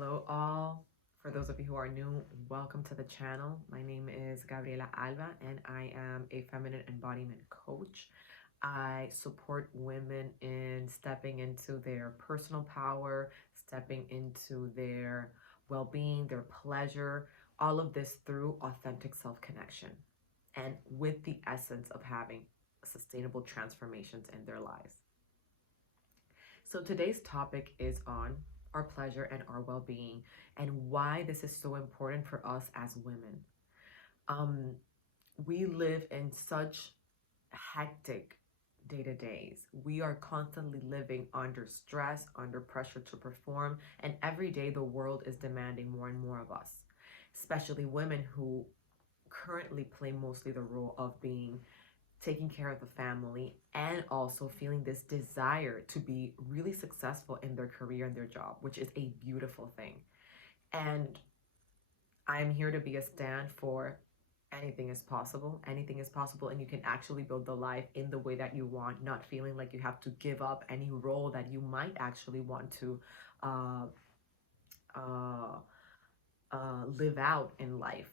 Hello, all. For those of you who are new, welcome to the channel. My name is Gabriela Alba, and I am a feminine embodiment coach. I support women in stepping into their personal power, stepping into their well being, their pleasure, all of this through authentic self connection and with the essence of having sustainable transformations in their lives. So today's topic is on our pleasure and our well-being and why this is so important for us as women. Um, we live in such hectic day-to-days. We are constantly living under stress, under pressure to perform, and every day the world is demanding more and more of us, especially women who currently play mostly the role of being taking care of the family and also feeling this desire to be really successful in their career and their job, which is a beautiful thing. And I'm here to be a stand for anything is possible. Anything is possible, and you can actually build the life in the way that you want, not feeling like you have to give up any role that you might actually want to uh, uh, live out in life.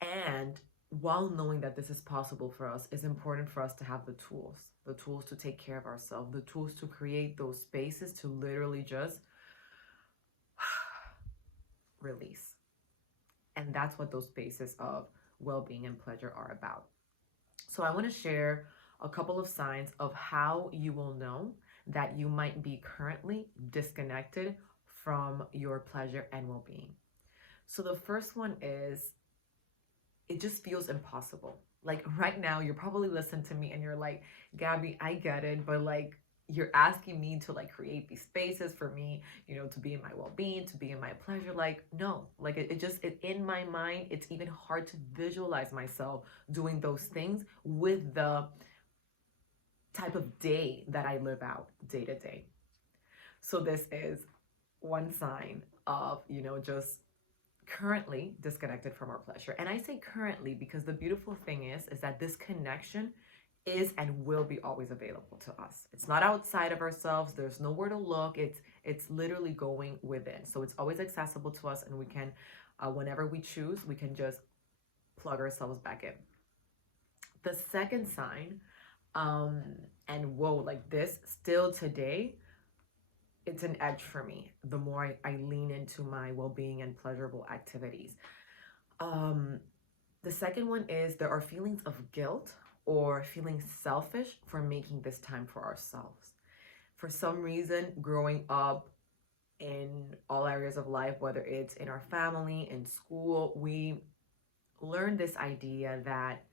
And while knowing that this is possible for us, it's important for us to have the tools to take care of ourselves, the tools to create those spaces to literally just release. And that's what those spaces of well-being and pleasure are about. So I want to share a couple of signs of how you will know that you might be currently disconnected from your pleasure and well-being. So the first one is it just feels impossible. Like right now, you're probably listening to me and you're like, Gabby, I get it, but like you're asking me to like create these spaces for me, to be in my well-being, to be in my pleasure. Like, no, like it in my mind, it's even hard to visualize myself doing those things with the type of day that I live out day to day. So this is one sign of, just currently disconnected from our pleasure. And I say currently because the beautiful thing is that this connection is and will be always available to us. It's not outside of ourselves. There's nowhere to look. It's literally going within. So it's always accessible to us, and we can, whenever we choose, we can just plug ourselves back in. The second sign, and whoa, like this still today, it's an edge for me the more I lean into my well-being and pleasurable activities. The second one is there are feelings of guilt or feeling selfish for making this time for ourselves. For some reason, growing up in all areas of life, whether it's in our family, in school, we learn this idea that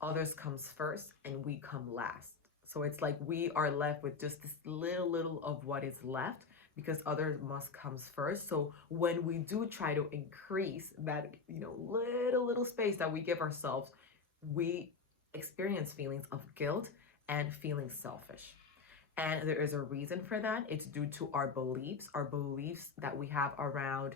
others comes first and we come last. So it's like we are left with just this little of what is left because others must comes first. So when we do try to increase that, little space that we give ourselves, we experience feelings of guilt and feeling selfish. And there is a reason for that. It's due to our beliefs that we have around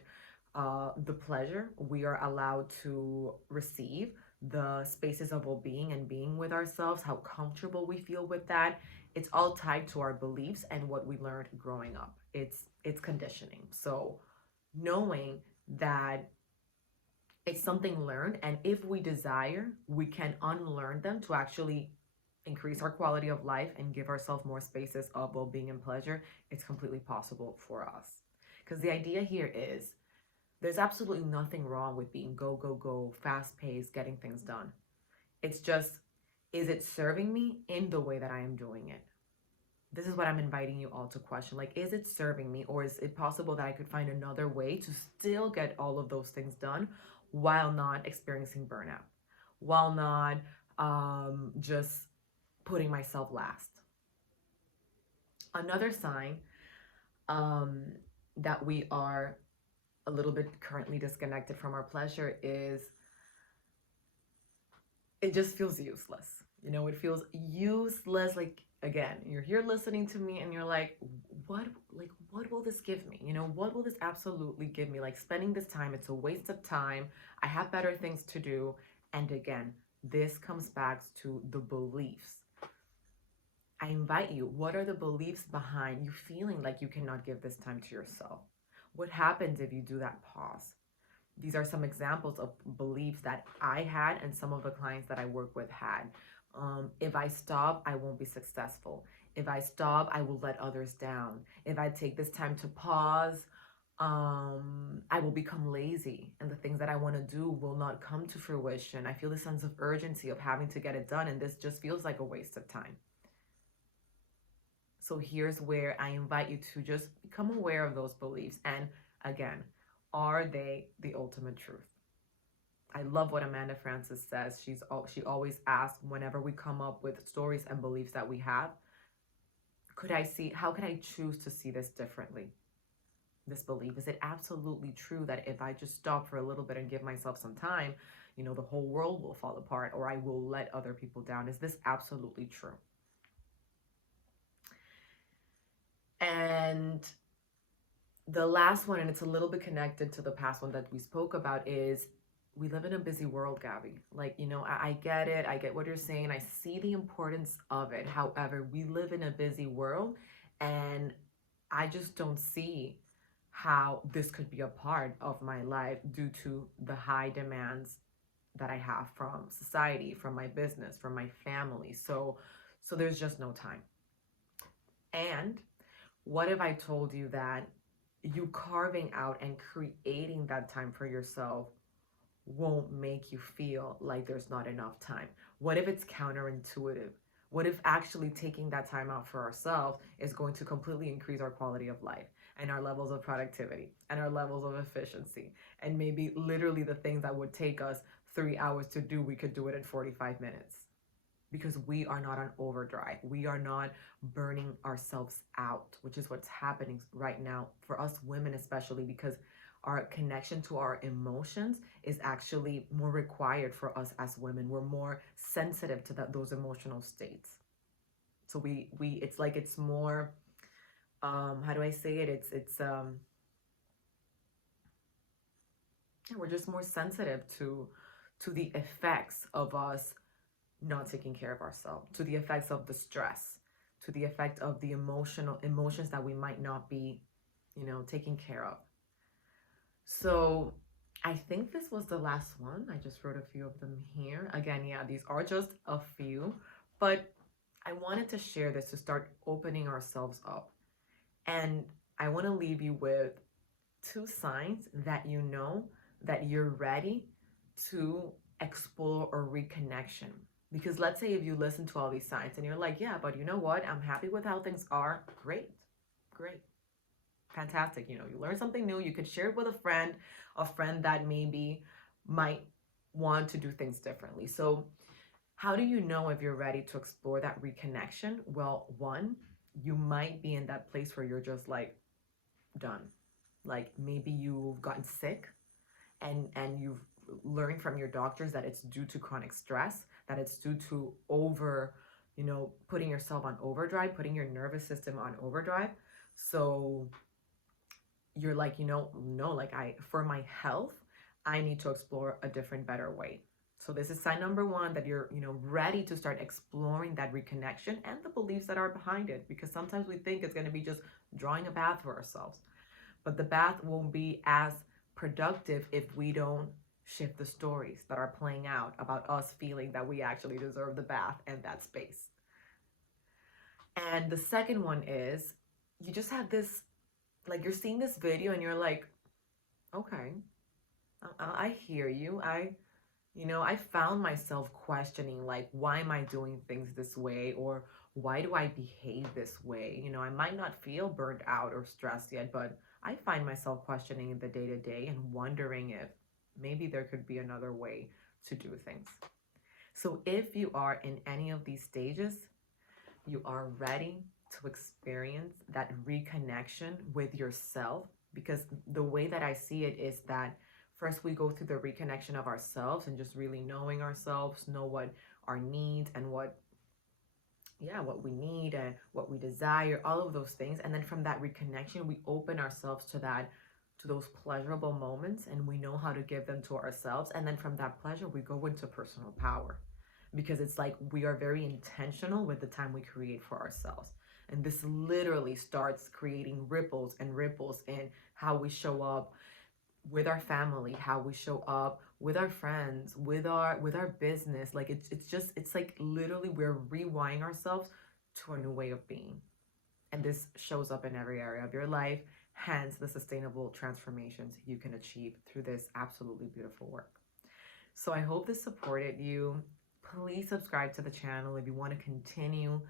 the pleasure we are allowed to receive, the spaces of well-being and being with ourselves, how comfortable we feel with that. It's all tied to our beliefs and what we learned growing up. It's conditioning. So knowing that it's something learned, and if we desire, we can unlearn them to actually increase our quality of life and give ourselves more spaces of well-being and pleasure. It's completely possible for us. Because the idea here is there's absolutely nothing wrong with being go, fast paced, getting things done. It's just, is it serving me in the way that I am doing it? This is what I'm inviting you all to question. Like, is it serving me, or is it possible that I could find another way to still get all of those things done while not experiencing burnout, while not just putting myself last? Another sign that we are a little bit currently disconnected from our pleasure is it just feels useless. It feels useless. Like, again, you're here listening to me and you're like, what will this give me? What will this absolutely give me? Like, spending this time, it's a waste of time. I have better things to do. And again, this comes back to the beliefs. I invite you, what are the beliefs behind you feeling like you cannot give this time to yourself? What happens if you do that pause? These are some examples of beliefs that I had and some of the clients that I work with had. If I stop, I won't be successful. If I stop, I will let others down. If I take this time to pause, I will become lazy and the things that I want to do will not come to fruition. I feel the sense of urgency of having to get it done, and this just feels like a waste of time. So here's where I invite you to just become aware of those beliefs. And again, are they the ultimate truth? I love what Amanda Francis says. She always asks whenever we come up with stories and beliefs that we have, how can I choose to see this differently? This belief, is it absolutely true that if I just stop for a little bit and give myself some time, the whole world will fall apart, or I will let other people down? Is this absolutely true? And the last one, and it's a little bit connected to the past one that we spoke about, is we live in a busy world, Gabby. Like, I get it. I get what you're saying. I see the importance of it. However, we live in a busy world, and I just don't see how this could be a part of my life due to the high demands that I have from society, from my business, from my family. So there's just no time. And what if I told you that you carving out and creating that time for yourself won't make you feel like there's not enough time? What if it's counterintuitive? What if actually taking that time out for ourselves is going to completely increase our quality of life and our levels of productivity and our levels of efficiency? And maybe literally the things that would take us 3 hours to do, we could do it in 45 minutes. Because we are not on overdrive. We are not burning ourselves out, which is what's happening right now for us women, especially because our connection to our emotions is actually more required for us as women. We're more sensitive to those emotional states. So it's more, how do I say it? We're just more sensitive to the effects of us not taking care of ourselves, to the effects of the stress, to the effect of the emotions that we might not be, taking care of. So I think this was the last one. I just wrote a few of them here. Again, yeah, these are just a few, but I wanted to share this to start opening ourselves up. And I want to leave you with 2 signs that you know that you're ready to explore a reconnection. Because let's say if you listen to all these signs and you're like, yeah, but you know what? I'm happy with how things are. Great. Fantastic. You learn something new. You could share it with a friend that maybe might want to do things differently. So how do you know if you're ready to explore that reconnection? Well, one, you might be in that place where you're just like done. Like maybe you've gotten sick and you've learned from your doctors that it's due to chronic stress, that it's due to putting yourself on overdrive, putting your nervous system on overdrive. So you're like, no, like for my health, I need to explore a different, better way. So this is sign number 1, that you're, ready to start exploring that reconnection and the beliefs that are behind it. Because sometimes we think it's going to be just drawing a bath for ourselves, but the bath won't be as productive if we don't shift the stories that are playing out about us feeling that we actually deserve the bath and that space. And the second one is you just have this, like you're seeing this video and you're like, okay, I hear you. I found myself questioning, like, why am I doing things this way? Or why do I behave this way? I might not feel burnt out or stressed yet, but I find myself questioning in the day-to-day and wondering if maybe there could be another way to do things. So if you are in any of these stages, you are ready to experience that reconnection with yourself, because the way that I see it is that first we go through the reconnection of ourselves and just really knowing ourselves, know what our needs and what we need and what we desire, all of those things. And then from that reconnection, we open ourselves to those pleasurable moments, and we know how to give them to ourselves. And then from that pleasure, we go into personal power, because it's like we are very intentional with the time we create for ourselves. And this literally starts creating ripples and ripples in how we show up with our family, how we show up with our friends, with our business. Like it's like literally we're rewiring ourselves to a new way of being. And this shows up in every area of your life, hence the sustainable transformations you can achieve through this absolutely beautiful work. So I hope this supported you. Please subscribe to the channel if you want to continue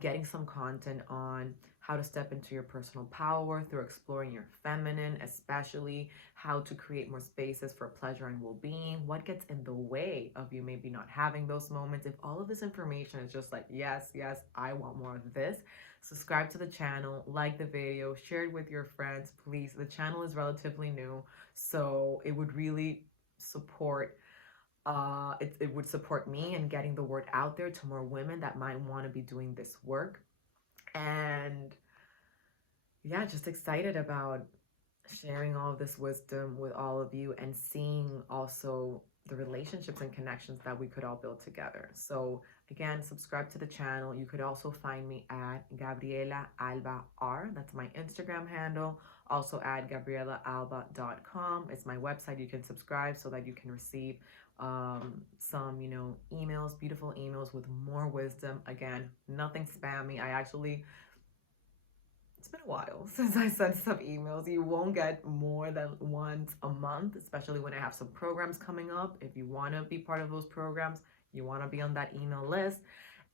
getting some content on how to step into your personal power through exploring your feminine, especially how to create more spaces for pleasure and well-being, what gets in the way of you maybe not having those moments. If all of this information is just like, yes, yes, I want more of this, subscribe to the channel, like the video, share it with your friends, please. The channel is relatively new, so it would really support it would support me in getting the word out there to more women that might want to be doing this work. And yeah, just excited about sharing all of this wisdom with all of you and seeing also the relationships and connections that we could all build together. So again, subscribe to the channel. You could also find me at Gabriela Alba R. That's my Instagram handle. Also at GabrielaAlba.com. It's my website. You can subscribe so that you can receive some, emails, beautiful emails with more wisdom. Again, nothing spammy. It's been a while since I sent some emails. You won't get more than once a month, especially when I have some programs coming up. If you want to be part of those programs, you want to be on that email list.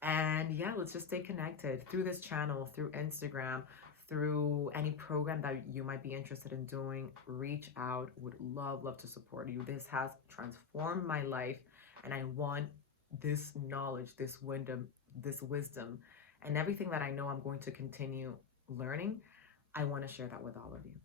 And yeah, let's just stay connected through this channel, through Instagram, through any program that you might be interested in doing. Reach out. Would love to support you. This has transformed my life, and I want this knowledge, this wisdom, and everything that I know I'm going to continue learning. I want to share that with all of you.